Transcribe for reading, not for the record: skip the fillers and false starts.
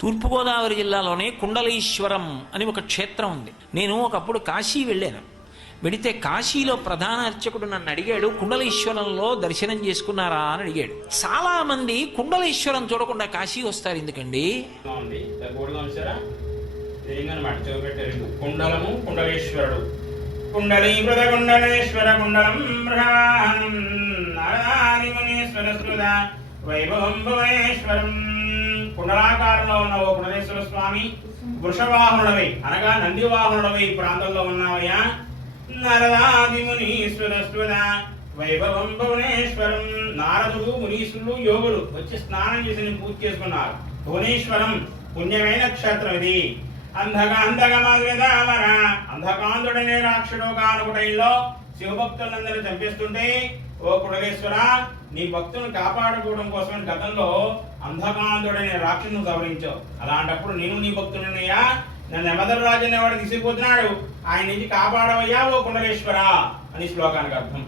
తూర్పుగోదావరి జిల్లాలోనే కుండలీశ్వరం అని ఒక క్షేత్రం ఉంది. నేను ఒకప్పుడు కాశీ వెళ్ళాను. వెడితే కాశీలో ప్రధాన అర్చకుడు నన్ను అడిగాడు, కుండలీశ్వరంలో దర్శనం చేసుకున్నారా అని అడిగాడు. చాలా మంది కుండలీశ్వరం చూడకుండా కాశీ వస్తారు. ఎందుకండి? కుండలము కుండలేశ్వరుడు, కుండలీకృత కుండలేశ్వర కుండలం వైభవం భువనేశ్వరం. కుండలాకారంలో ఉన్న ఓ కుండలేశ్వర స్వామి, వృషవాహనుడవై అనగా నందివాహనుడవై ఈ ప్రాంతంలో ఉన్నావయ్యా. నారదాది మునీశ్వర వైభవం భువనేశ్వరం. నారదుడు, మునీశ్వరులు, యోగులు వచ్చి స్నానం చేసి పూజ చేసుకున్నారు. భువనేశ్వరం పుణ్యమైన క్షేత్రం ఇది. అంధకాంధుడనే రాక్షుడు కానుక టైంలో శివభక్తులందరూ చంపేస్తుంటే, ఓ కుండలేశ్వర, నీ భక్తులను కాపాడుకోవడం కోసం గతంలో అంధకాంధుడనే రాక్షసును సవరించావు. అలాంటప్పుడు నేను నీ భక్తుడినయ్యా, నన్ను యమధర్రాజు అనేవాడు తీసుకుపోతున్నాడు, ఆయన నుంచి కాపాడవయ్యా ఓ కుండలేశ్వర అని శ్లోకానికి అర్థం.